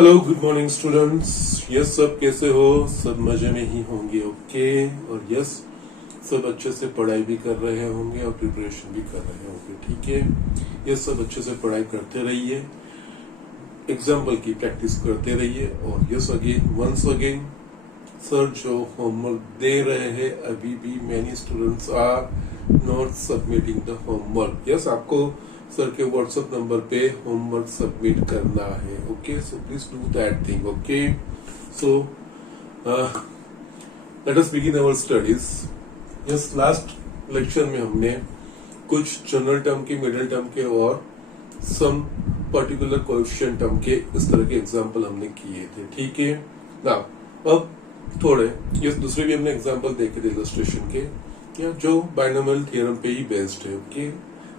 Hello good morning students. Yes, सब कैसे हो? सब मजे में ही होंगे। ओके। और यस, सब अच्छे से पढ़ाई भी कर रहे होंगे और प्रिपरेशन भी कर रहे होंगे। ठीक है। यस, सब अच्छे से पढ़ाई करते रहिए, एग्जाम्पल की प्रैक्टिस करते रहिए। और yes again, once again, sir जो होमवर्क दे रहे हैं अभी भी many students are not submitting the homework. Yes, आपको सर के व्हाट्सएप नंबर पे होमवर्क सबमिट करना है। Okay, so please do that thing. Okay, so let us begin our studies. Yes, last lecture में हमने कुछ जनरल टर्म के, middle term के और सम पर्टिकुलर कोएफिशिएंट टर्म के इस तरह के एग्जाम्पल हमने किए थे। ठीक है ना। अब थोड़े ये दूसरे भी हमने एग्जाम्पल देखे थे इलस्ट्रेशन के, या जो बाइनोमियल थ्योरम पे ही बेस्ड है। ओके,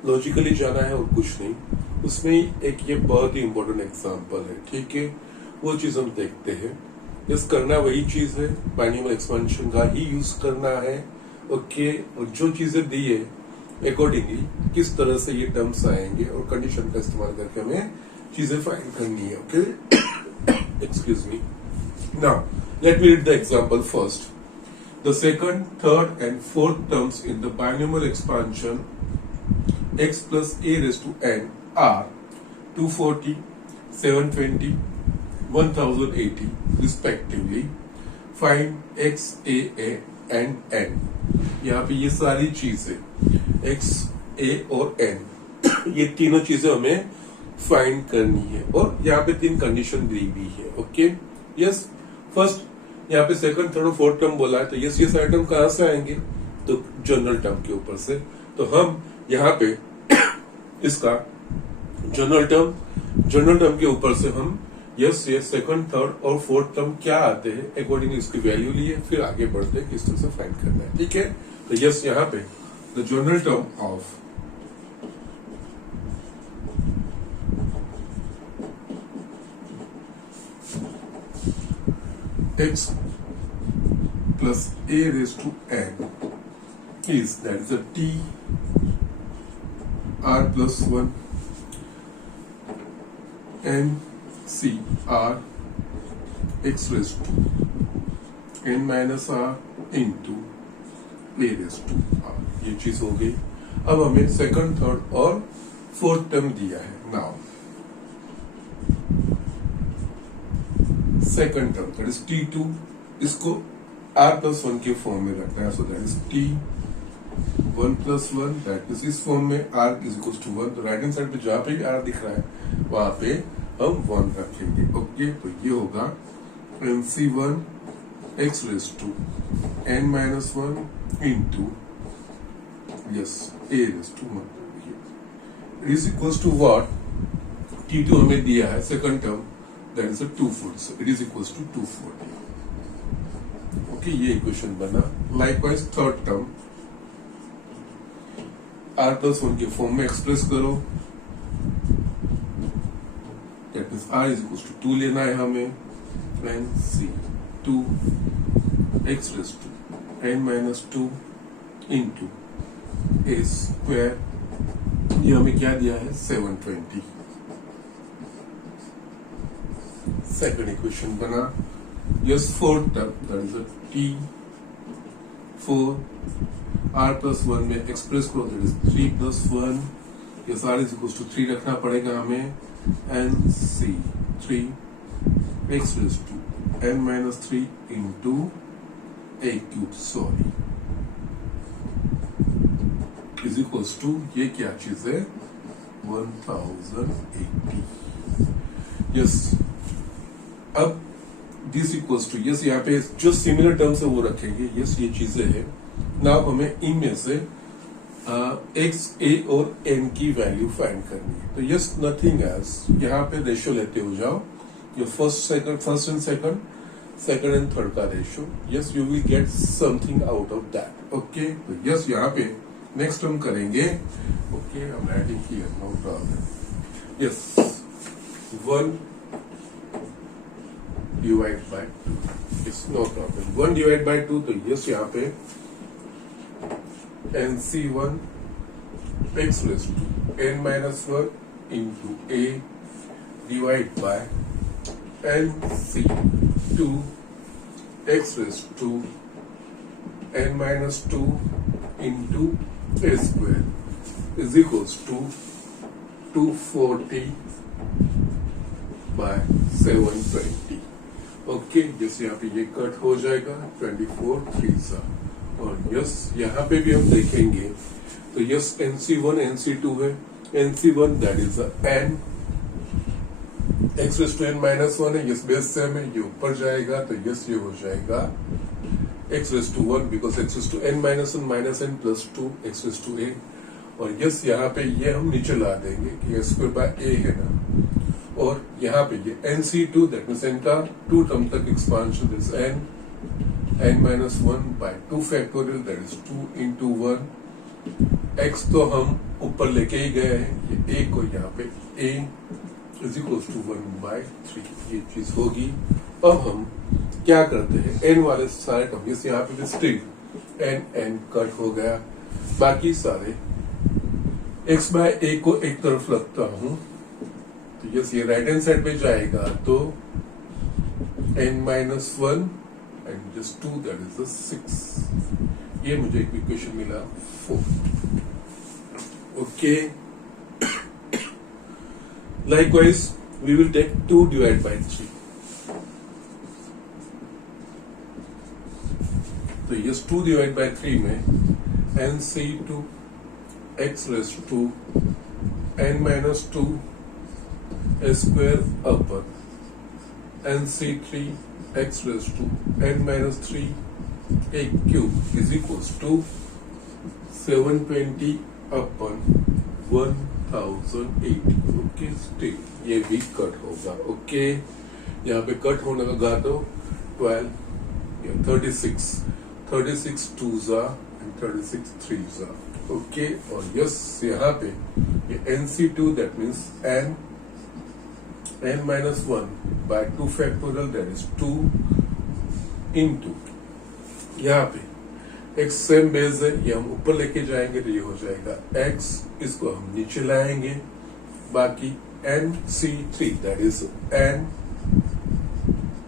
लॉजिकली जाना है और कुछ नहीं। उसमें एक ये बहुत ही इंपॉर्टेंट एग्जाम्पल है। ठीक है, वो चीज हम देखते हैं। यस, करना वही चीज है, बाइनोमियल एक्सपेंशन का ही यूज करना है। ओके, और जो चीजें दी है अकॉर्डिंगली किस तरह से ये टर्म्स आएंगे और कंडीशन का इस्तेमाल करके हमें चीजें फाइंड करनी है। Okay, excuse me. Now let me read the example first. The second, third and fourth terms in the binomial expansion x plus a raised to n are 240, 720, 1080 respectively. Find x, a and n. यहाँ पे ये सारी चीजें x, a और n ये तीनों चीजें हमें फाइंड करनी है और यहाँ पे तीन कंडीशन दी हुई है। ओके, यस, फर्स्ट यहाँ पे सेकंड, थर्ड और फोर्थ टर्म बोला है, तो यस ये सारे टर्म कहाँ से आएंगे? तो जनरल टर्म के ऊपर से। तो हम यहाँ पे इसका जनरल टर्म के ऊपर से हम यस ये सेकंड, थर्ड और फोर्थ टर्म क्या आते हैं अकॉर्डिंग इसकी वैल्यू लिए, फिर आगे बढ़ते हैं किस तरह से फाइंड करना है। ठीक है, तो यस यहाँ पे the general term of x plus a raised to n is, that is a t r plus 1 n c r x raised to n minus r into a raised to r। ये चीज हो गई। अब हमें second, third और fourth term दिया है। Now second term that is t2, इसको r plus 1 के फॉर्म में रखना है। So that is t1 plus 1, that is इस फॉर्म में r इज इक्वल टू 1। तो राइट हैंड साइड पे जहां पे भी r दिख रहा है वहां पे हम 1 रखेंगे। ओके, तो ये होगा nc1 x raised to n minus 1 into yes a raised to 1। It is equal to what? t2 हमें दिया है second term, that is a 240, so it is equals to 240। okay, ये इक्वेशन बना। likewise third term r plus 1 के form में express करो, that is r is equals to 2 लेना है हमें, and c 2 x raised to n minus 2 into a square, ये हमें क्या दिया है? 720। सेकंड इक्वेशन बना। Yes, fourth term that is t4 r plus 1 में एक्सप्रेस करो, that is 3 plus 1। Yes, r is equal to 3 रखना पड़ेगा हमें, and c 3 x raised to n minus 3 into a cube, sorry, is equal to ये क्या चीज है? 1080। Yes, अब दिस इक्वल्स टू यस, यहाँ पे जो सिमिलर टर्म्स है वो रखेंगे। यस, ये चीजें हैं। नाउ हमें इनमें से x, a और n की वैल्यू फाइंड करनी है। तो यस, नथिंग एल्स, यहाँ पे रेशियो लेते हो जाओ, ये first and second and third का ratio. Yes, you will get something out of that. Okay, तो यस यहाँ पे नेक्स्ट टर्म करेंगे। Okay, I am writing here, no problem. Yes, 1 divide by 2, it's no problem. 1 divide by 2, तो yes यहाँ पे nc1 x raised to n minus 1 into a divide by NC2 x raised to n minus 2 into a square is equals to 240 by 720. Okay, जैसे यहाँ पे ये cut हो जाएगा 24 3 और यस यहाँ पे भी हम देखेंगे तो यस NC1 NC2 है। NC1 that is n x raise to n minus 1 है, यस बेस सेम है, ये ऊपर जाएगा तो यस ये हो जाएगा x raise to 1 because x raise to n minus 1 minus n plus 2 x raise to a और यस यहाँ पे ये हम नीचे ला देंगे कि a स्क्वायर बाय a है ना, और यहाँ पे ये NC2 दैट मीन्स n का 2 टर्म तक expansion is n minus 1 by 2 factorial that is 2 into 1 x तो हम ऊपर लेके ही गए हैं, ये a को यहाँ पे a is equals to 1 by 3 ये चीज होगी। अब हम क्या करते हैं, n वाले सारे टर्म जैसे यहाँ पे भी स्टिल n कट हो गया, बाकी सारे x बाय a को एक तरफ रखता हूं तो यस ये राइट हैंड साइड पे जाएगा तो n minus 1 and just 2 that is 6, ये मुझे एक इक्वेशन मिला 4। Okay, likewise we will take 2 divided by 3 तो यस 2 divided by 3 में NC2 x raised to n minus 2 a square upon NC3 x raised to n minus 3 a cube is equals to 720 upon 1080। Okay, still ये भी cut होगा। Okay, यहाँ पे cut होने लगा तो 12 या 36 2s and 36 3s। ओके, और यस यहाँ पे ये NC2 that means n minus 1 by 2 factorial that is 2 into यहाँ पे x सेम बेस है, ये हम ऊपर लेके जाएंगे तो ये हो जाएगा x, इसको हम नीचे लाएंगे, बाकी NC3 that is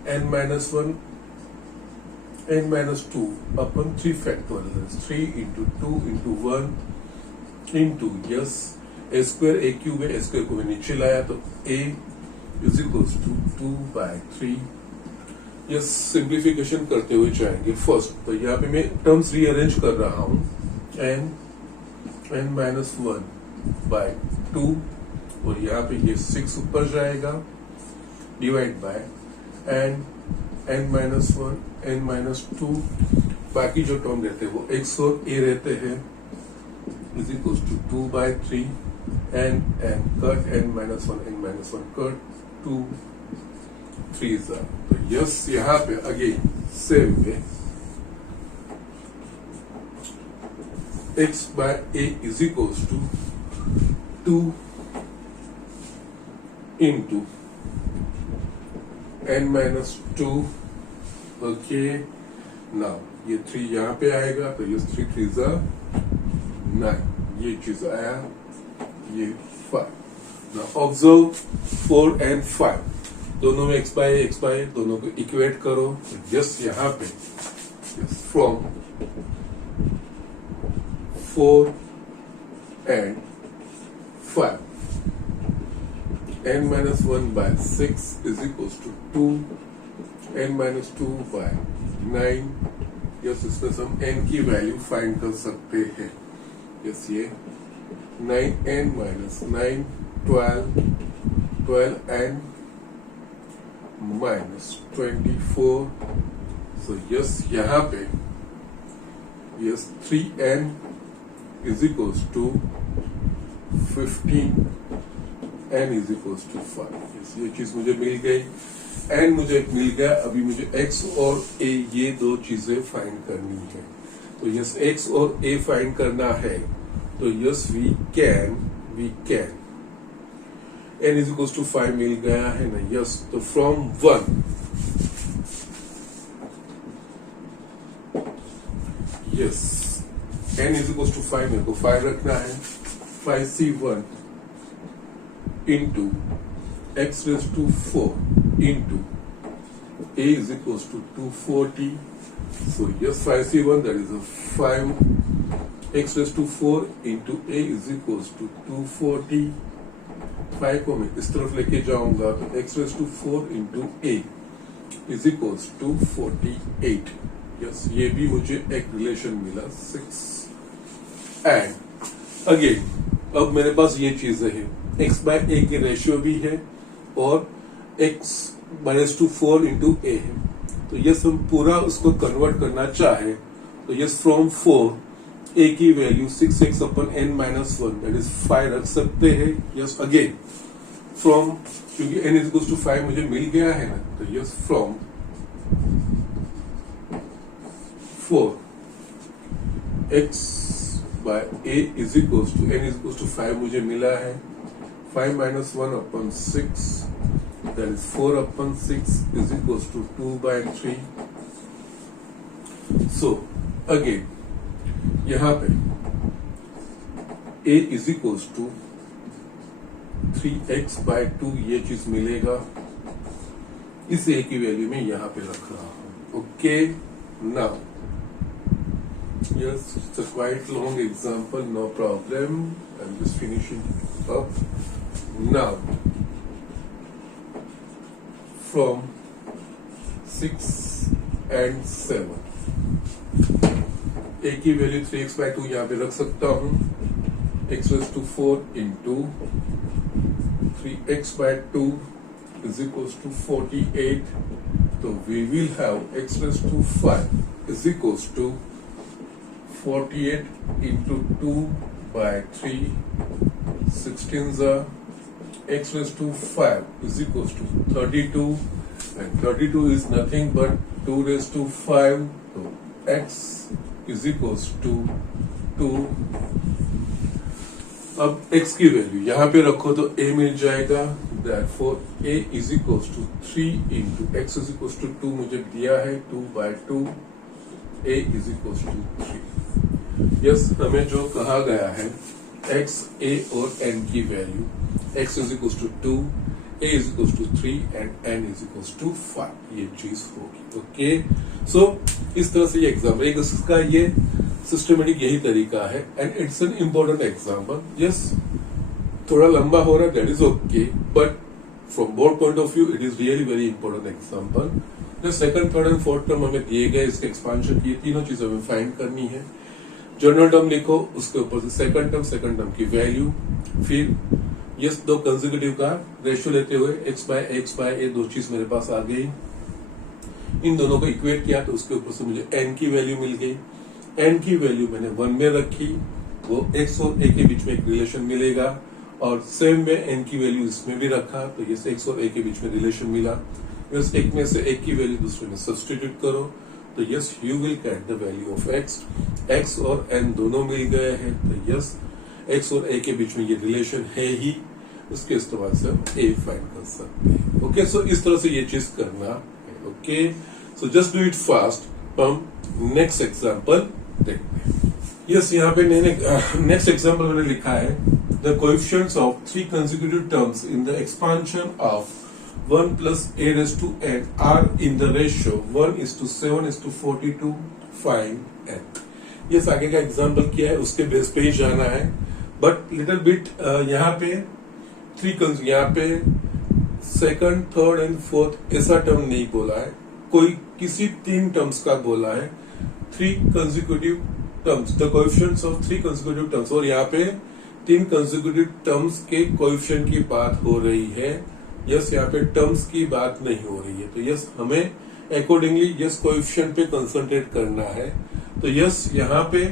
n minus 1 n minus 2 अपन 3 factorial 3 into 2 into 1 into yes a square a cube है, a स्क्वायर को मैं नीचे लाया तो a is equals to 2 bye 3। Yes simplification करते हुए जाएंगे फर्स्ट, तो यहाँ पे मैं टर्म्स रीअरेंज कर रहा हूं n माइनस 1 बाय 2 और यहाँ पे ये 6 ऊपर जाएगा divide by n minus 1 n minus 2 बाकी जो टर्म रहते हैं वो x और a रहते हैं is equal to 2 bye 3 n cut n minus 1 cut 2 3s। तो यस यहाँ पे again same way x by a is equals to 2 into n minus 2। Okay, now ये 3 यहाँ पे आएगा तो ये 3 3s 9, ये चीज आया, ये 5। नाउ ऑब्जर्व 4 and 5 दोनों में x बाय दोनों को इक्वेट करो तो जस्ट यहाँ पे from 4 and 5 n minus 1 by 6 is equals to 2 n minus 2 by 9। Yes इसमें हम n की वैल्यू फाइंड कर सकते हैं। यस ये 9n minus 9 12 n minus 24। so yes यहाँ पे yes 3n is equals to 15 n is equals to 5। yes ये चीज मुझे मिल गई, n मुझे मिल गया, अभी मुझे x और a ये दो चीजें फाइंड करनी है। तो यस x और a फाइंड करना है तो yes we can n is equals to 5 मिल गया है ना। यस तो from 1 yes n is equals to 5 मेरे को 5 रखना है, 5c1 into x raised to 4 into a is equals to 240. So yes, 5c1, that is a 5 x raised to 4 into a is equals to 240. 5 को मैं इस तरफ लेके जाऊंगा तो x raised to 4 into a is equals to 48. Yes, ये भी मुझे एक रिलेशन मिला 6. एंड अगेन अब मेरे पास ये चीजें हैं, x बाय a की रेशियो भी है और x minus two 4 into a है. तो यस, हम पूरा उसको कन्वर्ट करना चाहे तो यस, फ्रॉम 4 a की वैल्यू 6x अपन n माइनस 1 दैट इज 5 रख सकते हैं. यस, अगेन फ्रॉम, क्योंकि n इज इक्वल टू 5 मुझे मिल गया है ना, तो yes, from 4 x by a is equal to n is equal to 5 मुझे मिला है. 5 माइनस 1 अपन 6 that is 4 upon 6 is equals to 2 by 3. So again यहाँ पे a is equals to 3x by 2 ये चीज मिलेगा. इस a की वैल्यू में यहाँ पे रख रहा हूं. Okay, now yes, it's a quite long example, no problem. I'm just finishing up now. From 6 and 7 a की वैल्यू 3x by 2 यहाँ पे रख सकता हूँ. x raised to 4 into 3x by 2 is equals to 48. So we will have x raised to 5 is equals to 48 into 2 by 3, 16s are x raised to 5 is equals to 32, and 32 is nothing but 2 raised to 5. So x is equals to 2. अब x की value यहाँ पे रखो तो a मिल जाएगा. Therefore a is equals to 3 into x is equals to 2 मुझे दिया है 2 by 2. a is equals to 3. Yes, हमें जो कहा गया है x, a और n की value, x is equals to 2, a is equals to 3 and n is equals to 5, ये चीज होगी. ओके, सो इस तरह से ये एग्जाम्पल, एक इसका ये सिस्टमेटिक यही तरीका है and it's an important example. Yes, थोड़ा लंबा हो रहा है, that is okay, but from board point of view it is really very important example. जो second, third and fourth term हमें दिए गए, इसके एक्सपांशन की तीनों चीजें हमें फाइंड करनी है. जनरल टर्म लिखो, उसके ऊपर से सेकंड टर्म की वैल्यू, फिर यस, दो कंसेक्यूटिव का रेशियो लेते हुए x बाय a दो चीज मेरे पास आ गई. इन दोनों को इक्वेट किया तो उसके ऊपर से मुझे n की वैल्यू मिल गई. n की वैल्यू मैंने 1 में रखी, वो x और a के बीच में एक रिलेशन मिलेगा, और सेम में n की वैल्यू इसमें भी रखा तो ये x और a के बीच में रिलेशन मिला. यस, एक में से एक की वैल्यू दूसरे में सब्स्टिट्यूट करो तो yes, you will get the value of x और n दोनों मिल गए हैं. तो यस, x और a के बीच में ये रिलेशन है ही, उसके इस्तेमाल से हम a फाइंड कर सकते हैं. ओके, सो इस तरह से ये चीज करना है. Okay, so just do it fast. हम नेक्स्ट एग्जांपल देखते हैं. यस, यहाँ पे नेक्स्ट एग्जांपल मैंने लिखा है, the coefficients of 3 consecutive terms in the expansion of 1 plus a raised to n are in the ratio 1:7:42. Find n. Yes, आगे का एग्जांपल किया है, उसके बेस पे ही जाना है, बट लिटिल बिट यहाँ पे यहाँ पे सेकंड, थर्ड एंड फोर्थ ऐसा टर्म नहीं बोला है, कोई किसी 3 टर्म्स का बोला है. 3 consecutive terms, the coefficients of 3 consecutive terms, और यहाँ पे 3 कंसेक्यूटिव टर्म्स के कोएफिशिएंट की बात हो रही है. यस, यहाँ पे टर्म्स की बात नहीं हो रही है. तो यस, हमें अकॉर्डिंगली यस कोएफिशिएंट पे कंसंट्रेट करना है. तो यस, यहाँ पे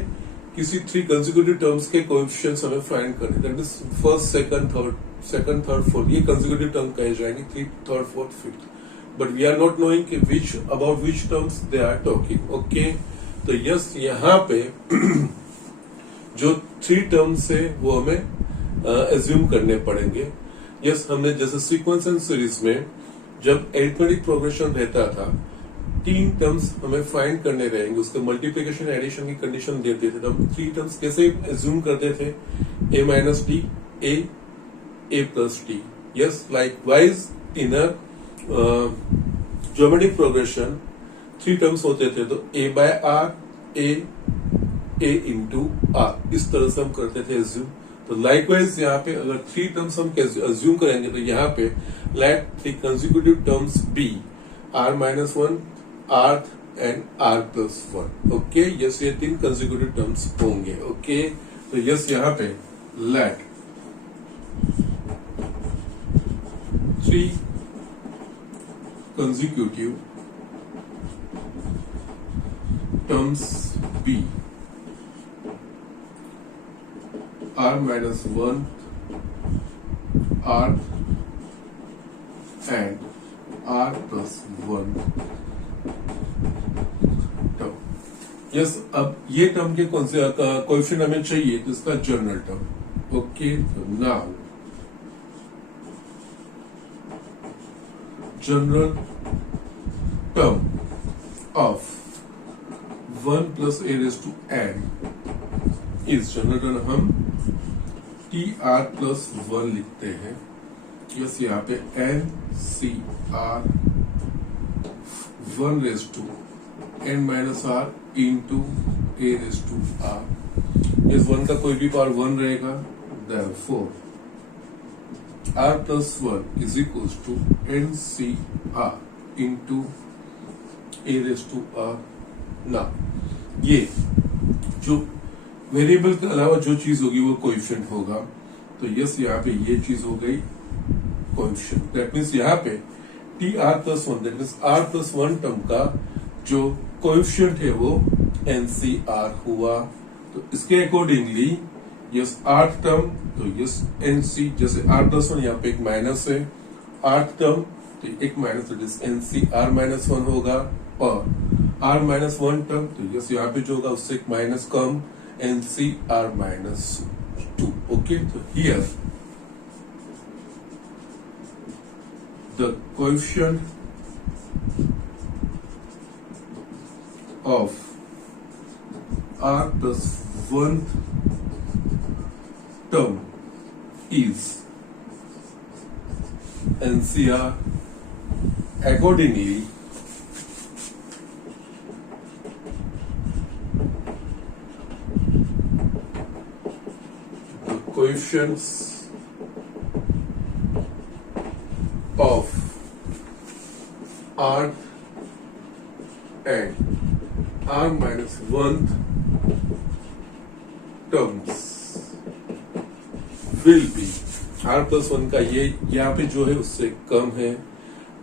किसी 3 कंसेक्यूटिव टर्म्स के कोएफिशिएंट्स हमें फाइंड करने, that is first, second, third, fourth, ये कंसेक्यूटिव टर्म कहे जाएंगे, 3, third, fourth, fifth. But we are not knowing कि which about which terms they are talking. Okay, तो यस, यहाँ पे जो 3 टर्म्स है वो हमें एज्यूम करने पड़ेंगे. यस, हमने जैसे सीक्वेंस एंड सीरीज में जब एरिथमेटिक प्रोग्रेशन रहता था, 3 टर्म्स हमें फाइंड करने रहेंगे, उसके मल्टीप्लिकेशन एडिशन की कंडीशन देते थे, तो हम 3 टर्म्स कैसे एज्यूम करते थे, a minus D, a plus D, Yes, likewise in a geometric progression 3 terms होते थे तो a by r a into r इस तरह से हम करते थे एज्यूम। तो लाइकवाइज यहाँ पे अगर 3 टर्म्स हम एज्यूम करेंगे तो यहाँ पे let 3 consecutive terms be r minus 1 r and r plus 1। Okay, yes ये 3 कंसेक्यूटिव टर्म्स होंगे। ओके, तो यस यहाँ पे let 3 consecutive terms b r minus 1 r and r plus 1 term. Yes, अब ये टर्म के कौन से कोएफिशिएंट हमें चाहिए तो इसका जनरल टर्म। ओके, तो now general term of 1 plus a raised to n इस जनरल टर्म हम टी आर प्लस 1 लिखते हैं। यस, यहाँ पे N C R 1 raised to n minus r into a raised to r। इस 1 का कोई भी पावर 1 रहेगा, therefore r plus 1 is equals to NCR into a raised to r। ना ये जो वेरिएबल के अलावा जो चीज होगी वो कोएफिशिएंट होगा। तो यस, यहाँ पे ये चीज हो गई कोएफिशिएंट। दैट मीन्स यहाँ पे T R plus 1 that means r plus 1 term का जो कोएफिशिएंट है वो NCR हुआ। तो इसके अकॉर्डिंगली यस 8 टर्म तो यस NC जैसे r plus 1 यहाँ पे एक माइनस है 8 टर्म तो एक माइनस तो NCR minus 1 होगा और r minus 1 टर्म तो यस यहाँ पे जो होगा उससे एक माइनस कम NCR minus 2। ओके, तो here the coefficient of r plus 1 term is NCR। Accordingly, the coefficients of r and r minus 1 terms will be r plus 1 का ये यहाँ पे जो है उससे कम है।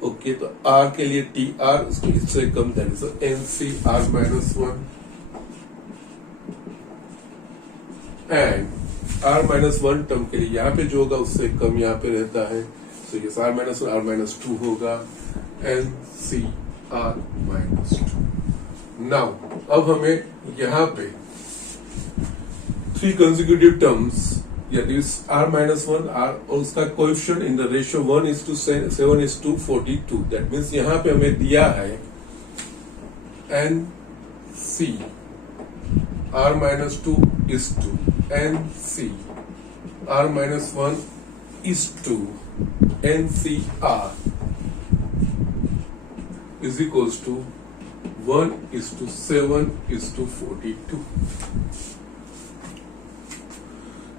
ओके, तो r के लिए टी आर इससे कम that is NCR minus 1 and r minus 1 term के लिए यहाँ पे जो होगा उससे कम यहाँ पे रहता है। तो ये r minus 1 r minus 2 होगा NCR minus 2। नाउ अब हमें यहाँ पे 3 consecutive terms यानी r minus 1 r और उसका coefficient in the ratio 1:7:42। That means यहाँ पे हमें दिया है NC r minus 2 is to NC r minus 1 is to NCR is equals to 1:7:42।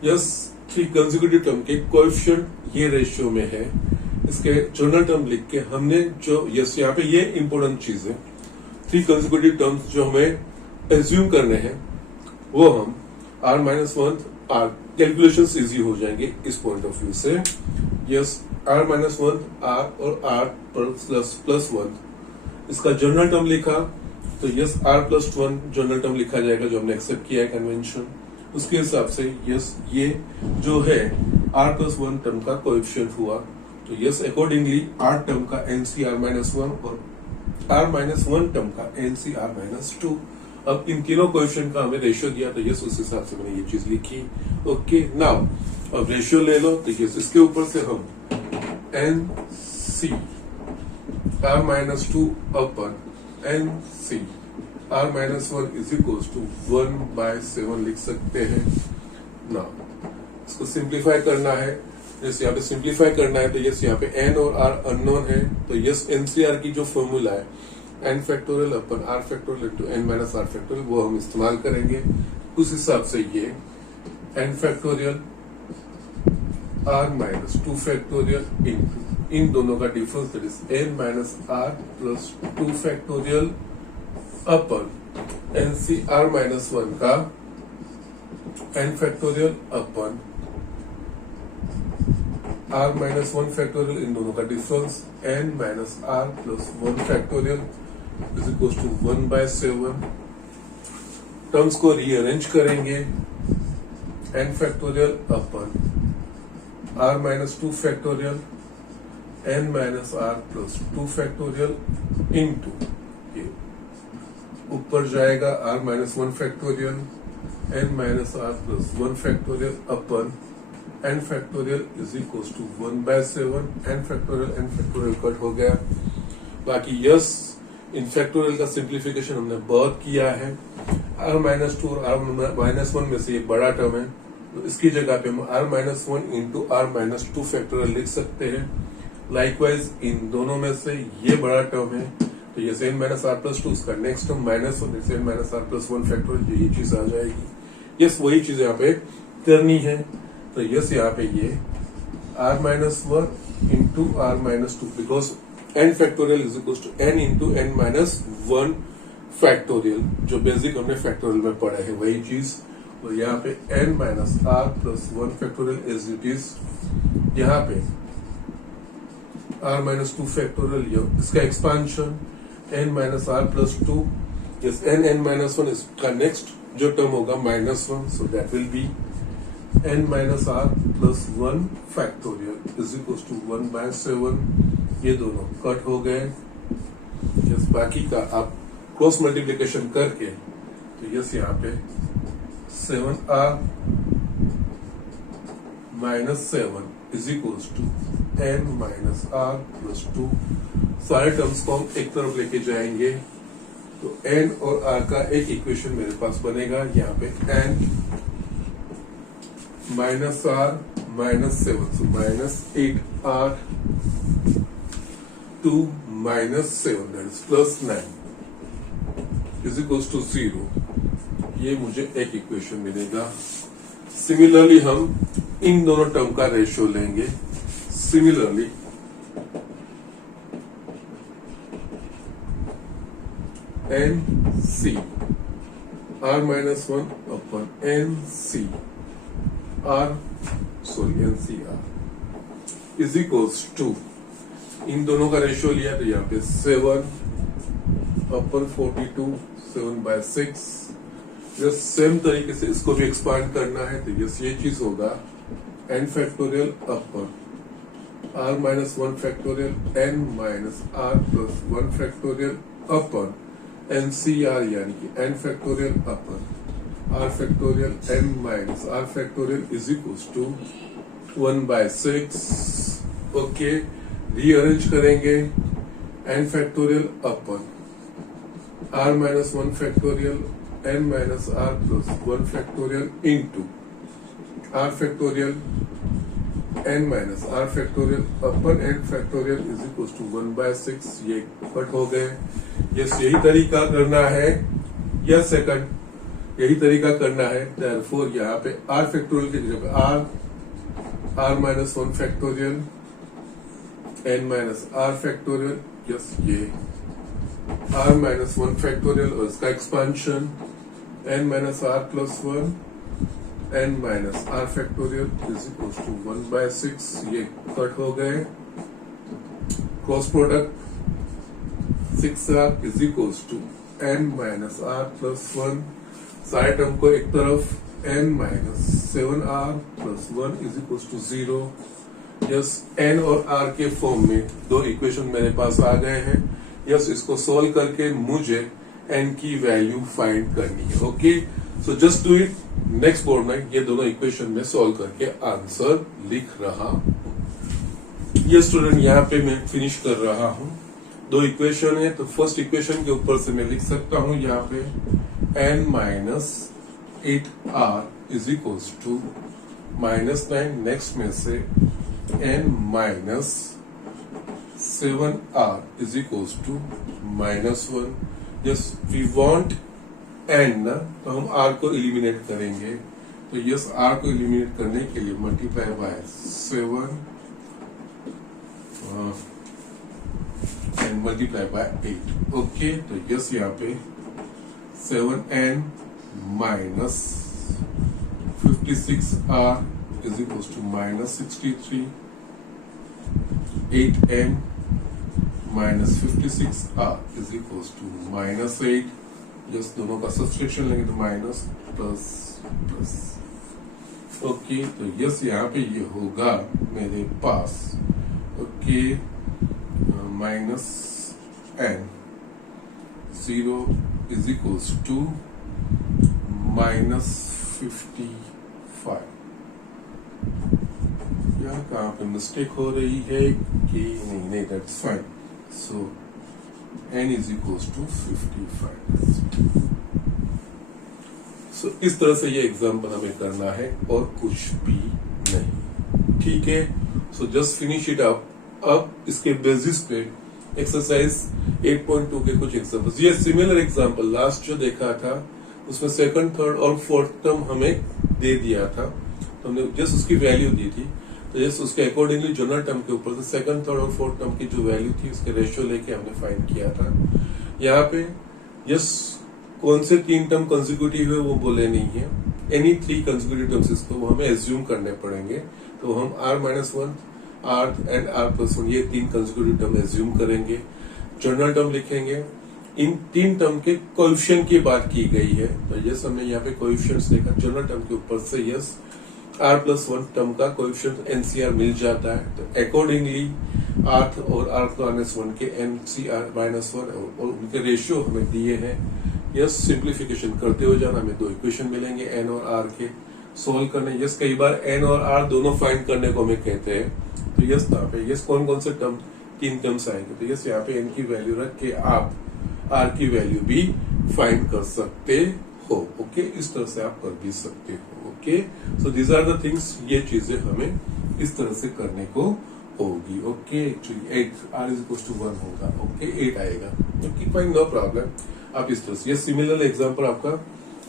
Yes, 3 consecutive term के कोएफिशिएंट ये रेशियो में है। इसके जनरल टर्म लिख के हमने जो यस यहाँ पे ये इंपॉर्टेंट चीज है 3 कंसेक्यूटिव टर्म्स जो हमें एज्यूम करने हैं वो हम r minus 1 r calculations easy हो जाएंगे इस पॉइंट ऑफ व्यू से। यस, r minus 1 r और r प्लस 1 इसका जनरल टर्म लिखा तो yes r plus 1 general term लिखा जाएगा जो हमने एक्सेप्ट किया है कन्वेंशन। उसके हिसाब से यस ये जो है r plus 1 टर्म का कोएफिशिएंट हुआ। तो यस अकॉर्डिंगली r टर्म का NCR minus 1 और r minus 1 टर्म का NCR minus 2। अब इन तीनों कोएफिशिएंट का हमें रेशियो दिया तो यस उस हिसाब से मैंने ये चीज लिखी। ओके, नाउ अब रेशियो ले लो तो यस इसके ऊपर से हम NC r minus 2 upon NC r minus 1 is equals to 1/7 लिख सकते हैं। ना इसको सिंप्लीफाई करना है जैसे यहाँ पे सिंप्लीफाई करना है तो यस यहाँ पे एन और आर अननोन है, तो यस एनसीआर की जो फॉर्मूला है n factorial upon r factorial into N minus are factorial वो हम इस्तेमाल करेंगे। उस हिसाब से ये n factorial r minus 2 factorial into इन दोनों का difference that is n minus are plus 2 factorial upon n C r minus 1 का n factorial upon are minus 1 factorial, इन दोनों का difference n minus are plus 1 factorial is equal to 1/7। Terms को rearrange करेंगे N factorial upon are minus 2 factorial N minus are plus 2 factorial into ऊपर जाएगा R minus 1 factorial N minus are plus 1 factorial upon N factorial is equal to 1/7। N factorial cut हो गया। बाकी yes इन factorial का simplification हमने बहुत किया है। आर माइनस 2 और आर माइनस 1 में से ये बड़ा टर्म है, तो इसकी जगह पे हम R minus 1 into R minus 2 factorial लिख सकते हैं। लाइकवाइज इन दोनों में से ये बड़ा टर्म है, तो ये एन माइनस आर प्लस 2 उसका next term minus 1 N minus are plus 1 factorial, ये चीज आ जाएगी। यस वही चीज यहाँ पे करनी है, तो यस यहाँ पे ये R minus 1 into R minus 2 because N factorial is equal to N into N minus 1 factorial, जो बेसिक हमने फैक्टोरियल में पढ़ा है वही चीज। और यहाँ पे N minus are plus 1 factorial as it is, यहाँ पे आर माइनस 2 फैक्टोरियल इसका expansion N minus are plus 2, yes N minus 1 इसका नेक्स्ट जो टर्म होगा -1, so that will be n minus are plus 1 factorial is equal to 1/7। ये दोनों cut हो गए। यस बाकी का आप क्रॉस मल्टीप्लिकेशन करके तो यस यहाँ पे 7r minus 7 is equal to n minus are plus 2। सारे टर्म्स को हम एक तरफ लेके जाएंगे तो n और r का एक इक्वेशन मेरे पास बनेगा। यहाँ पे n minus R minus 7, so minus 8r to minus 7 that is plus 9 is equals to 0। ये मुझे एक इक्वेशन मिलेगा। सिमिलरली हम इन दोनों टर्म का रेशियो लेंगे। Similarly n C r minus 1 upon n C r sorry n C r is equals to इन दोनों का रेशियो लिया तो यहाँ पे 7 अपन 42 7/6। जस्ट सेम तरीके से इसको भी एक्सपांड करना है तो यस ये चीज होगा n factorial upon are minus 1 factorial N minus are plus 1 factorial upon n C r यानी कि n factorial upon r factorial N minus are factorial is equal to 1/6। Okay rearrange करेंगे N factorial upon are minus 1 factorial N minus are plus 1 factorial into r factorial N minus are factorial upon N factorial is equal to 1/6। ये cut हो गए। Yes यही तरीका करना है या second यही तरीका करना है। देयरफॉर यहाँ पे आर फैक्टोरियल की जगह पे R minus 1 factorial N minus are factorial, yes ये आर माइनस 1 फैक्टोरियल और इसका expansion N minus are plus 1 N minus are factorial is equal to 1/6। ये कट हो गए। Cross product 6r is equal to N minus are plus 1। सारे टर्म को एक तरफ n minus 7r plus 1 is equal to 0। Yes n और r के फॉर्म में दो इक्वेशन मेरे पास आ गए हैं। यस इसको सोल्व करके मुझे n की वैल्यू फाइंड करनी है। Okay so just do it. Next board में ये दोनों इक्वेशन में सोल्व करके आंसर लिख रहा हूं। ये स्टूडेंट यहाँ पे मैं फिनिश कर रहा हूँ। दो इक्वेशन है तो फर्स्ट इक्वेशन के ऊपर से मैं लिख सकता हूँ यहाँ पे n minus 8r is equal to -9। Next में से n minus 7r is equals to -1. Yes we want n ना, तो हम r को एलिमिनेट करेंगे, तो यस r को एलिमिनेट करने के लिए multiply by 7 and multiply by 8. Okay, तो यस यहाँ पे 7n minus 56r is equals to -63. 8n minus 56r is equals to -8. Just दोनों का सब्सट्रैक्शन लेंगे तो माइनस प्लस प्लस. ओके, तो यस यहाँ पे ये होगा मेरे पास. Okay, minus n 0 is equals to -55. यहाँ कहाँ पे मिस्टेक हो रही है कि नहीं, that's fine. So n is equals to 55. सो इस तरह से ये एग्जाम्पल हमें करना है और कुछ भी नहीं. ठीक है, so just finish it up. अब इसके बेसिस पे एक्सरसाइज 8.2 के कुछ एग्जाम्पल्स. ये सिमिलर एग्जाम्पल लास्ट जो देखा था उसमें सेकंड, थर्ड और फोर्थ टर्म हमें दे दिया था, तो हमने जस्ट उसकी वैल्यू दी थी. तो जस्ट उसके अकॉर्डिंगली जनरल टर्म के ऊपर से सेकंड, थर्ड और फोर्थ टर्म की जो वैल्यू थी उसके रेशियो लेके हमने फाइंड किया था. यहाँ पे जस्ट कौन से 3 टर्म कंसेक्यूटिव है वो बोले नहीं है. एनी 3 कंसेक्यूटिव टर्म्स इसको वो हमें एज्यूम करने पड़ेंगे. तो हम r-1, r एंड r+1 ये 3 कंसेक्यूटिव टर्म एज्यूम करेंगे. जनरल टर्म लिखेंगे. इन 3 टर्म के कोएफिशिएंट की बात की गई है, तो यस हमने यहाँ पे कोएफिशिएंट्स देखा. जनरल टर्म के ऊपर से यस r+1 टर्म का कोएफिशिएंट NCR मिल जाता है, तो अकॉर्डिंगली r और r-1 के NCR-1 और उनके रेशियो हमें दिए हैं. यस सिंप्लीफिकेशन करते हुए जाना, हमें 2 इक्वेशन मिलेंगे n और r के. सोल्व करने, यस कई बार n और r दोनों फाइंड करने को हमें कहते हैं. तो यस यहाँ पे यस कौन कौन से टर्म 3 टर्म्स आएंगे, तो यस यहाँ पे n की वैल्यू रख के आप r की वैल्यू भी फाइंड कर सकते हो. ओके, इस तरह से आप कर भी सकते हो. Okay, so these are the things. ये चीजें हमें इस तरह से करने को होगी. Okay, actually 8 r is equals to 1 होगा. ओके, 8 आएगा. Okay fine, no problem. आप इस तरह से, ये सिमिलर एग्जांपल आपका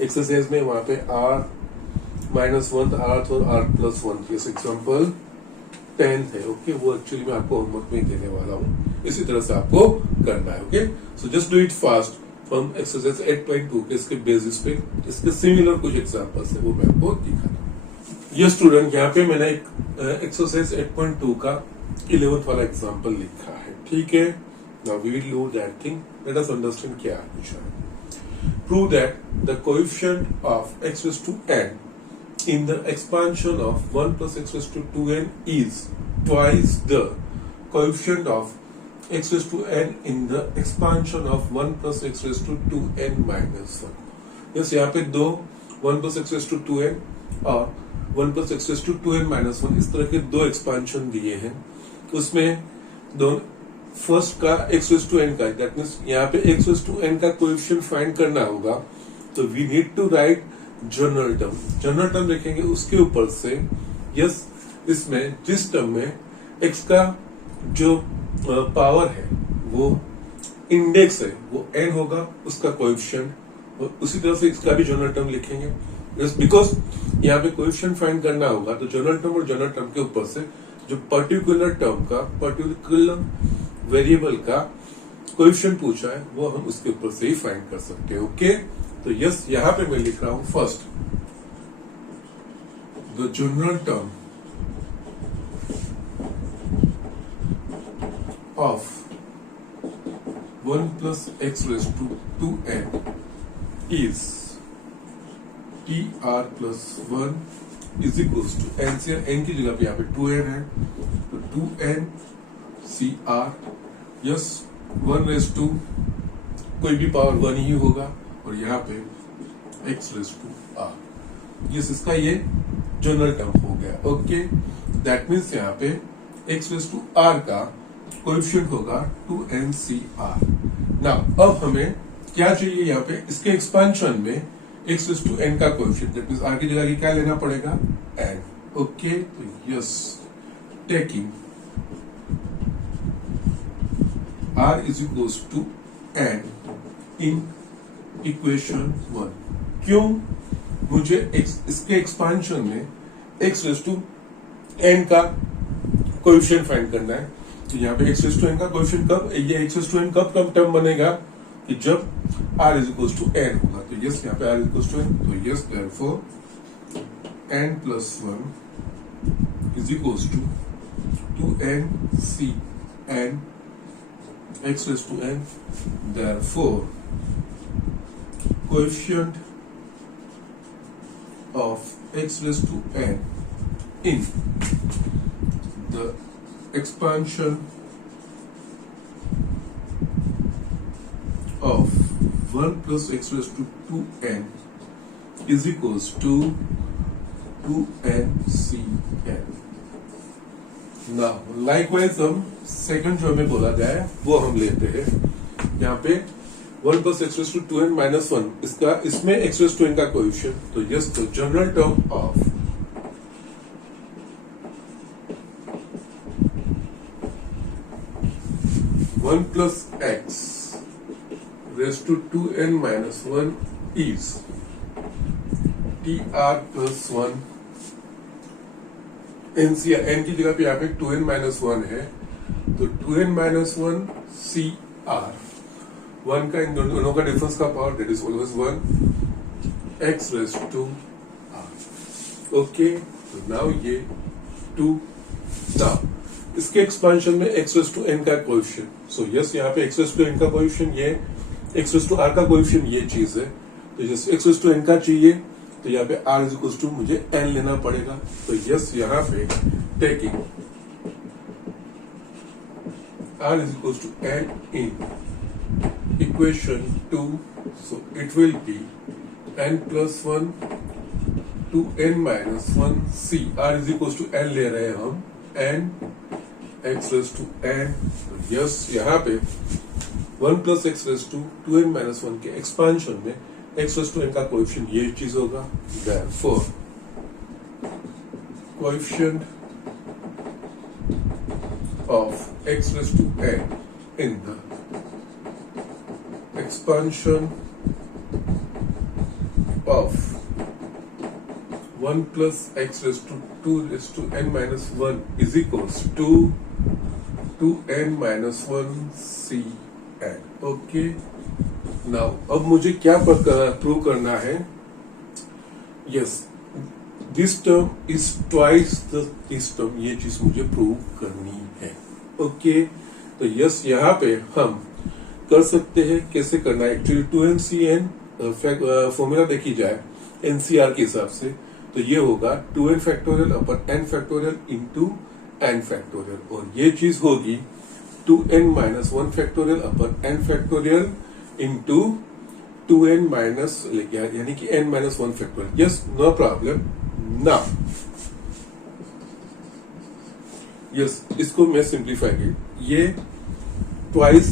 एक्सरसाइज में वहां पे r-1 r और r+1 ये एग्जांपल 10 है. ओके, वो एक्चुअली मैं आपको होमवर्क में देने वाला हूँ. इसी तरह से आपको करना है. Okay, so just do it fast. From exercise 8.2 के इसके बेसिस पे इसके सिमिलर कुछ एग्जांपल्स है वो मैं आपको दिखाता हूँ. ये स्टूडेंट, यहाँ पे मैंने एक एक्सरसाइज 8.2 का 11th वाला एग्जांपल लिखा है. ठीक है, now we will do that thing. Let us understand क्या पूछा है. Prove that the coefficient of x raised to n in the expansion of 1 plus x raised to 2n is twice the coefficient of x raised to n in the expansion of 1 plus x raised to 2n minus 1. Yes यहाँ पे 1 plus x raised to 2n और 1 plus x raised to 2n minus 1 इस तरह के 2 expansion दिए हैं. उसमें first का x raised to n का, दैट मीन्स यहाँ पे x raised to n का कोएफिशिएंट फाइंड करना होगा. तो we need to write general term. General term लिखेंगे, उसके ऊपर से यस इसमें जिस टर्म में x का जो पावर है वो इंडेक्स है वो n होगा, उसका कोएफिशिएंट. और उसी तरह से इसका भी जनरल टर्म लिखेंगे. यस बिकॉज यहाँ पे कोएफिशिएंट फाइंड करना होगा, तो जनरल टर्म और जनरल टर्म के ऊपर से जो पर्टिकुलर टर्म का, पर्टिकुलर वेरिएबल का कोएफिशिएंट पूछा है वो हम उसके ऊपर से ही फाइंड कर सकते हैं. ओके, तो यस यहाँ पे मैं लिख रहा हूं first the general term of 1 plus x raised to 2n is tr plus 1 is equals to n से n की जगह पे यहाँ पे 2n है, तो 2n cr. Yes 1 raised to कोई भी पावर 1 ही होगा और यहाँ पे x raised to r. Yes इसका ये जनरल टर्म हो गया. ओके, दैट मीन्स यहाँ पे x raised to r का कोएफिशिएंट होगा 2ncr. नाउ अब हमें क्या चाहिए, यहाँ पे इसके एक्सपेंशन में x raised to n का कोएफिशिएंट, दैट मींस r की जगह क्या लेना पड़ेगा n. ओके, तो yes taking r is equals to n in equation 1। क्यों? मुझे इसके एक्सपांशन में x रेज टू n का कोएफिशिएंट फाइंड करना है। तो यहाँ पे x रेज टू n का कोएफिशिएंट कब, ये x रेज टू n कब टर्म बनेगा कि जब r is equals to n होगा। तो यस यहाँ पे r is equals to n, तो yes therefore n plus 1 is equals to 2n c n x raised to n, therefore coefficient of x raised to n in the expansion of 1 plus x raised to 2n is equals to 2ncn। Now, likewise हम second जो हमें बोला गया है वो हम लेते हैं। यहाँ पे 1 plus x raised to 2n minus 1 इसका, इसमें x raised to n का कोएफिशिएंट, तो यस तो general term of one plus X raise to 2n minus 1 is tr plus 1 NCR, n की जगह पे यहाँ पे 2n minus 1 है, तो 2n minus 1 CR, 1 का इन दोनों का डिफरेंस का power that is always 1 x raised to r। Okay, तो नाउ ये 2, नाउ इसके एक्सपांशन में x raised to n का कोएफिशिएंट, सो यस यहाँ पे x raised to n का कोएफिशिएंट ये, x raised to r का कोएफिशिएंट ये चीज है। तो yes x raised to n का चाहिए, तो यहाँ पे r इज इक्वल टू मुझे n लेना पड़ेगा। तो यस यहाँ पे taking r is equal to n in equation 2, so it will be n plus 1 2n minus 1 c, r is equal to n ले रहे हैं हम, n x raise to n। Yes यहाँ पे 1 plus x raise to 2n minus 1 के expansion में x raise to n का coefficient ये चीज होगा। Therefore coefficient of x raise to n in the expansion of 1 plus x raise to 2 raise to n minus 1 is equals to 2n minus 1 c n। Okay, now अब मुझे क्या prove करना है? Yes, this term is twice this term, ये चीज मुझे prove करनी है। ओके, तो यस यहाँ पे हम कर सकते हैं। कैसे करना है? एक्चुअली 2ncn फॉर्मूला देखी जाए एनसीआर के हिसाब से, तो ये होगा 2n factorial upon n factorial into n factorial, और ये चीज होगी 2n minus 1 factorial upon n factorial into 2n minus, यानी कि n minus 1 factorial. Yes, no problem. Now yes, इसको मैं सिंप्लीफाई कर, ये ट्वाइस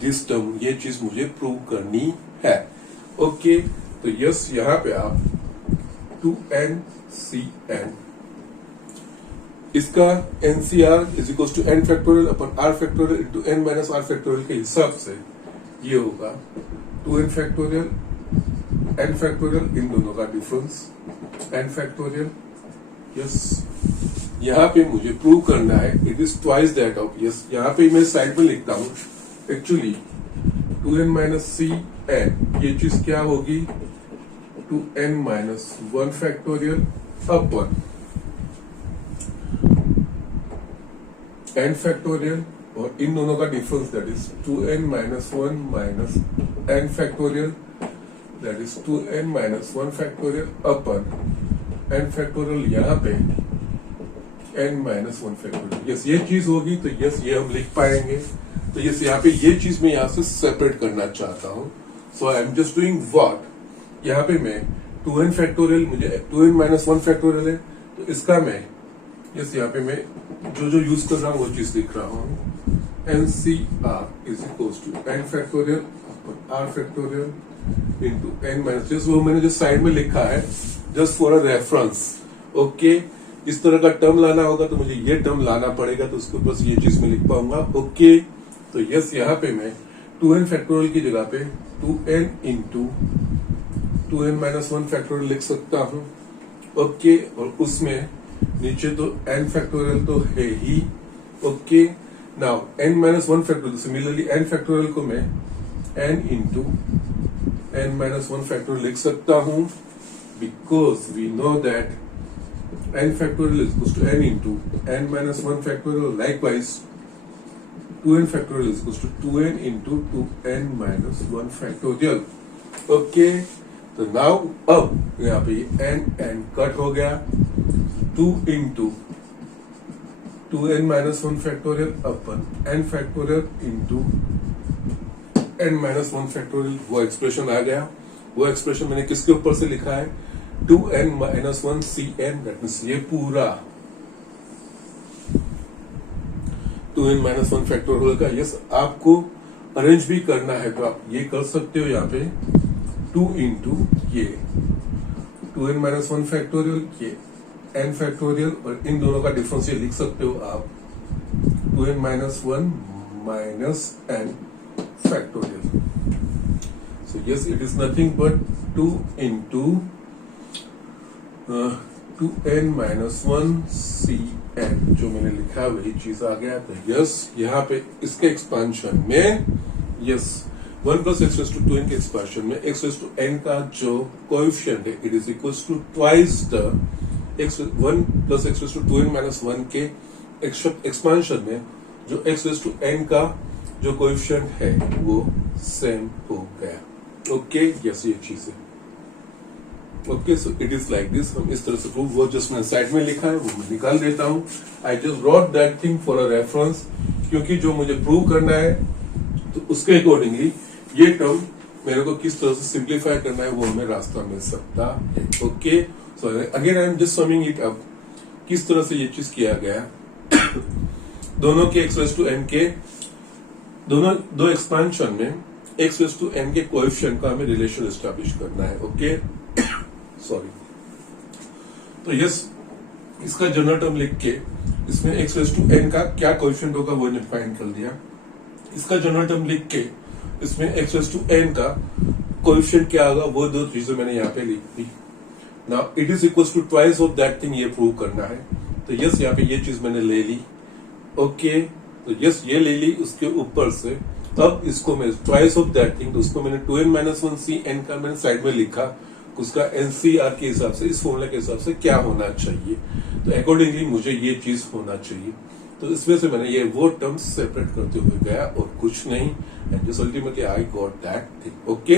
दिस टर्म, ये चीज मुझे प्रूव करनी है। ओके, तो यस यहाँ पे आप 2ncn, इसका NCR is equal to n factorial upon r factorial into n minus r factorial के हिसाब से ये होगा 2n फैक्टोरियल n फैक्टोरियल, इन दोनों का डिफरेंस n फैक्टोरियल। यस, यहाँ पे मुझे प्रूव करना है it is twice that of, yes यहाँ पे मैं साइड में लिखता हूँ actually 2n minus c n, ये चीज क्या होगी 2n minus 1 factorial upon n factorial, और इन दोनों का difference that is 2n minus 1 minus n factorial, that is 2n minus 1 factorial upon n factorial, यहाँ पे n माइनस 1 फैक्टोरियल। यस, ये चीज होगी, तो यस ये हम लिख पाएंगे। तो यस यहाँ पे ये चीज मैं यहाँ से सेपरेट करना चाहता हूँ, so I am just doing what, यहाँ पे मैं 2n फैक्टोरियल, मुझे 2n माइनस 1 फैक्टोरियल है, तो इसका मैं यस यहाँ पे मैं जो यूज कर रहा हूँ वो चीज लिख रहा हूँ। NCR is equals to n factorial upon r factorial into n minus, just वो मैंने जो साइड में लिखा है just for a reference. Okay, इस तरह का टर्म लाना होगा तो मुझे ये टर्म लाना पड़ेगा, तो उसके ऊपर से ये चीज मैं लिख पाऊंगा। ओके, तो यस यहाँ पे मैं 2n फैक्टोरियल की जगह पे 2n into 2n minus 1 factorial लिख सकता हूँ। ओके, और उसमें नीचे तो n फैक्टोरियल तो है ही। Okay, now n minus 1 factorial, similarly n factorial को मैं n into n minus 1 factorial लिख सकता हूँ, because we know that n factorial is equals to n into n minus 1 factorial. Likewise, 2n factorial is equals to 2n into 2n minus 1 factorial. Okay, तो now अब यहाँ पे n cut हो गया, 2 into 2n minus 1 factorial अपन n factorial into n minus 1 factorial, वो expression आ गया। वो expression मैंने किसके ऊपर से लिखा है? 2n minus 1 cn, that means ये पूरा 2n minus 1 फैक्टोरियल का। यस, आपको अरेंज भी करना है तो आप ये कर सकते हो, यहाँ पे 2 इंटू ये 2n minus 1 फैक्टोरियल, ये n फैक्टोरियल, और इन दोनों का डिफरेंस ये लिख सकते हो आप 2n minus 1 minus n factorial. So yes, it is nothing but 2 into 2n minus 1 cn, जो मैंने लिखा वही चीज आ गया। तो यस, यहाँ पे इसके एक्सपांशन में yes 1 plus x raised to 2n के एक्सपांशन में x raised to n का जो कोएफिशिएंट है it is equals to twice the 1 plus x raised to 2n minus 1 के एक्सपांशन में जो x raised to n का जो कोएफिशिएंट है वो सेम हो गया। ओके, यस, ये चीज है। Okay, so it is like this. हम इस तरह से प्रूव, वो जस्ट मैंने साइड में लिखा है वो मैं निकाल देता हूँ। I just wrote that thing for a reference, क्योंकि जो मुझे प्रूव करना है तो उसके अकॉर्डिंगली ये टर्म मेरे को किस तरह से सिंप्लीफाई करना है वो हमें रास्ता मिल सकता है। Okay, so again I am just summing it up, किस तरह से ये चीज किया गया। दोनों के x raised to n के दोनों दो एक्सपांशन में x raised to n के कोएफिशिएंट का हमें रिलेशन एस्टैब्लिश करना है। ओके, सॉरी, तो यस, इसका जनरल टर्म लिख के इसमें x raised to n का क्या कोएफिशिएंट होगा वो मैंने फाइंड कर दिया। इसका जनरल टर्म लिख के इसमें x raised to n का कोएफिशिएंट क्या होगा वो दो चीजें मैंने यहाँ पे लिख दी। Now it is equals to twice of that thing, ये प्रूव करना है। तो यस, यहाँ पे ये चीज मैंने ले ली। ओके, तो यस, ये ले ली। उसके ऊपर से अब इसको मैं ट्वाइस ऑफ दैट थिंग, तो उसको मैंने 2n minus 1 cn का मैंने साइड में लिखा, उसका एनसीआर के हिसाब से, इस फॉर्मूला के हिसाब से क्या होना चाहिए, तो अकॉर्डिंगली मुझे ये चीज होना चाहिए। तो इस वजह से मैंने ये वो टर्म सेपरेट करते हुए गया और कुछ नहीं, and just ultimately I got that thing. Okay,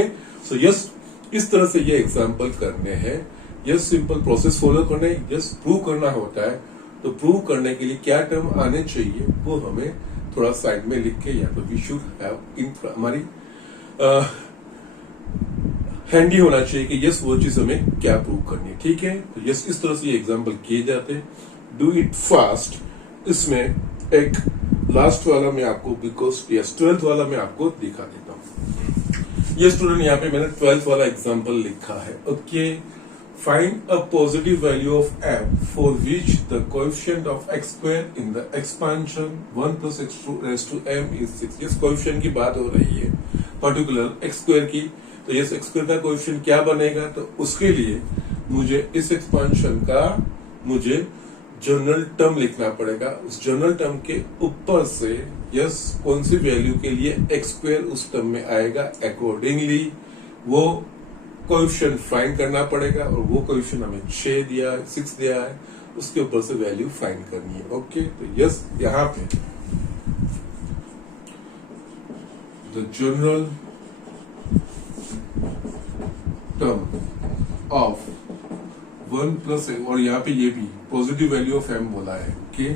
so yes, इस तरह से ये एग्जांपल करने हैं। यस, सिंपल प्रोसेस फॉलो करना है। यस, प्रूव करना होता है, तो प्रूव करने के लिए क्या टर्म आने चाहिए वो हमें थोड़ा साइड में लिख के, या तो वी शुड हैव इन हमारी हैंडी होना चाहिए कि यस वो चीज हमें क्या प्रूव करनी है। ठीक है, तो यस, इस तरह से ये एग्जांपल किए जाते हैं। Do it fast. इसमें एक लास्ट वाला मैं आपको, बिकॉज यस 12th वाला मैं आपको दिखा देता हूँ। ये स्टूडेंट, यहाँ पे मैंने 12th वाला एग्जांपल लिखा है। Okay, find a positive value of m for which the coefficient of x square in the expansion 1 plus x raised to m is 6। इस कोएफिशिएंट की बात हो रही है, पर्टिकुलर x स्क्वायर की। तो ये x स्क्वायर का कोएफिशिएंट क्या बनेगा, तो उसके लिए मुझे इस एक्सपांशन का मुझे जनरल टर्म लिखना पड़ेगा। उस जनरल टर्म के ऊपर से यस कौन सी वैल्यू के लिए x स्क्वायर उस टर्म में आएगा, अकॉर्डिंगली वो कोएफिशिएंट फाइंड करना पड़ेगा। और वो कोएफिशिएंट हमें 6 दिया है, 6 दिया है, उसके ऊपर से वैल्यू फाइंड करनी है। ओके, तो यस, यहाँ पे the general term of 1 plus और यहाँ पे ये भी पॉजिटिव वैल्यू ऑफ m बोला है। Okay,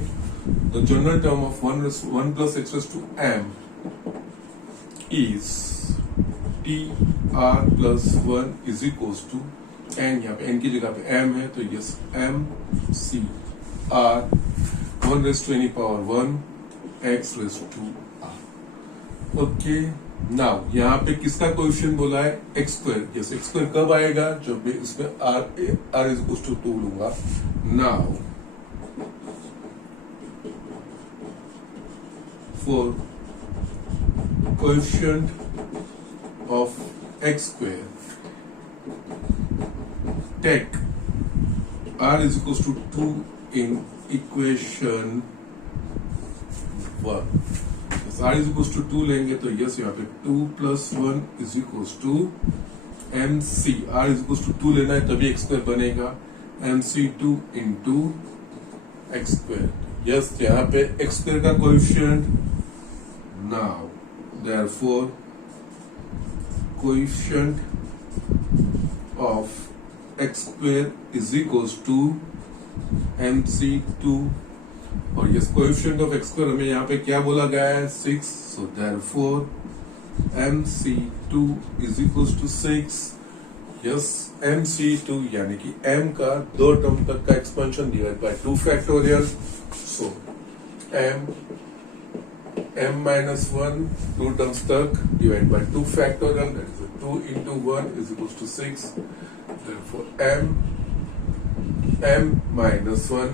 the general term of 1 plus x raised to m is tr plus 1 is equals to n। यहाँ पे n की जगह पे m है, तो yes m c r 1 raised to any power 1 x raised to r। Okay, now यहाँ पे किसका कोएफिशिएंट बोला है, एक्स स्क्वायर। जैसे एक्स स्क्वायर कब आएगा, जब मैं इसमें r इज इक्वल टू 2 लूंगा। Now therefore coefficient of x square take r is equals to 2 in equation 1. r is equals to 2 लेंगे तो यस यहाँ पे 2 plus 1 is equals to mc. r is equals to 2 लेना है तभी x square बनेगा mc2 into x square. Yes यहाँ पे x square का coefficient now therefore coefficient of x square is equals to mc2 और yes coefficient of x square हमें यहाँ पे क्या बोला गया है 6. So therefore mc2 is equals to 6. Yes mc2 यानी कि m का दो टर्म तक का expansion divide by 2 factorial. So m minus 1 2 terms तक divide by 2 factorial that is 2 into 1 is equals to 6. therefore m minus 1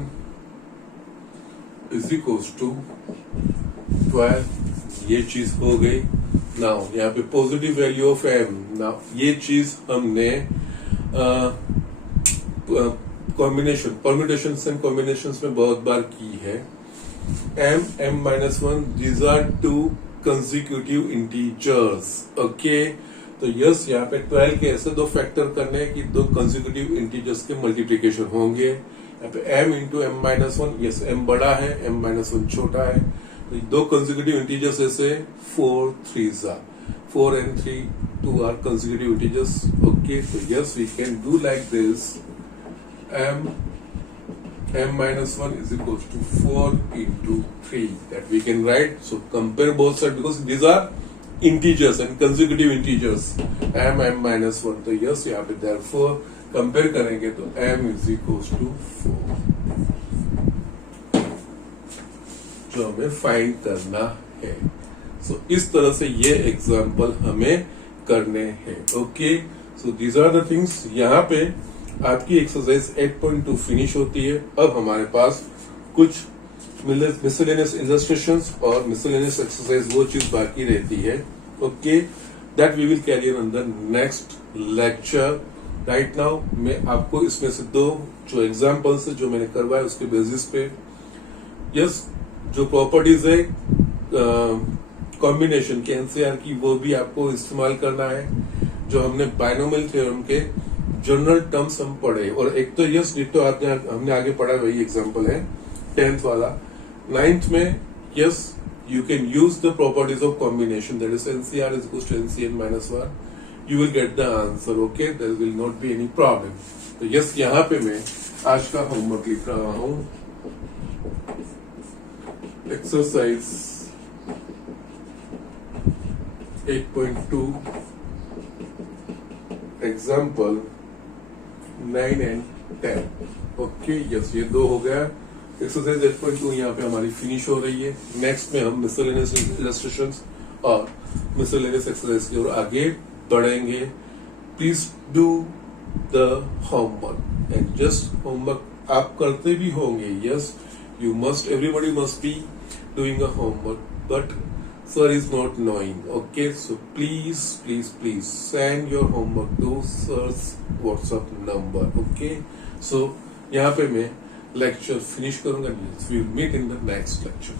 is equals to 12. ये चीज हो गई. नाउ यहाँ पे positive value of m. Now ये चीज हमने कॉम्बिनेशन परम्यूटेशंस एंड कॉम्बिनेशंस में बहुत बार की है. m minus 1 these are two consecutive integers. Okay तो यस यहाँ पे 12 के ऐसे दो फैक्टर करने हैं कि दो कंसेक्यूटिव इंटीजर्स के मल्टीप्लिकेशन होंगे. यहाँ पे m into M minus 1. Yes m बड़ा है m माइनस 1 छोटा है. तो दो कंसेक्यूटिव इंटीजर्स ऐसे 4 3s are 4 and 3 2 are consecutive integers. Okay, so yes we can do like this. m minus 1 is equals to 4 into 3 that we can write. So compare both sides because these are integers and consecutive integers. m minus 1. तो yes यहाँ पे therefore compare करेंगे तो m is equals to 4 जो हमें find करना है. सो इस तरह से ये एग्जांपल हमें करने हैं. Okay so these are the things. यहाँ पे आपकी एक्सरसाइज 8.2 फिनिश होती है. अब हमारे पास कुछ मिसलेनियस इलस्ट्रेशंस और मिसलेनियस एक्सरसाइज वो चीज बाकी रहती है. Okay that we will carry on the next lecture. Right now मैं आपको इसमें से दो जो एग्जांपल्स है जो मैंने करवाया उसके बेसिस पे यस जो प्रॉपर्टीज है कॉम्बिनेशन के एनसीआर की वो भी आपको इस्तेमाल करना है. जो हमने बायनोमियल थ्योरम के जनरल टर्म्स हम पढ़े और एक तो यस डिटो हमने आगे पढ़ा वही एग्जांपल है 10th वाला. 9th में yes you can use the properties of combination that is NCR is equals to NCN minus 1. You will get the answer. Okay, there will not be any problem. तो yes यहाँ पे मैं आज का homework लिख रहा हूँ. Exercise 8.2 example 9 and 10. Okay yes ये दो हो गया. एक्सरसाइज 8.2 यहाँ पे हमारी फिनिश हो रही है. नेक्स्ट में हम मिसलेनियस इलस्ट्रेशंस और मिसलेनियस एक्सरसाइज की ओर आगे बढ़ेंगे. Please do the homework and just homework आप करते भी होंगे. Yes you must everybody must be doing a homework but sir is not knowing. Okay, so please send your homework to sir's WhatsApp number. Okay, so यहाँ पे मैं lecture finish करूंगा. We will meet in the next lecture.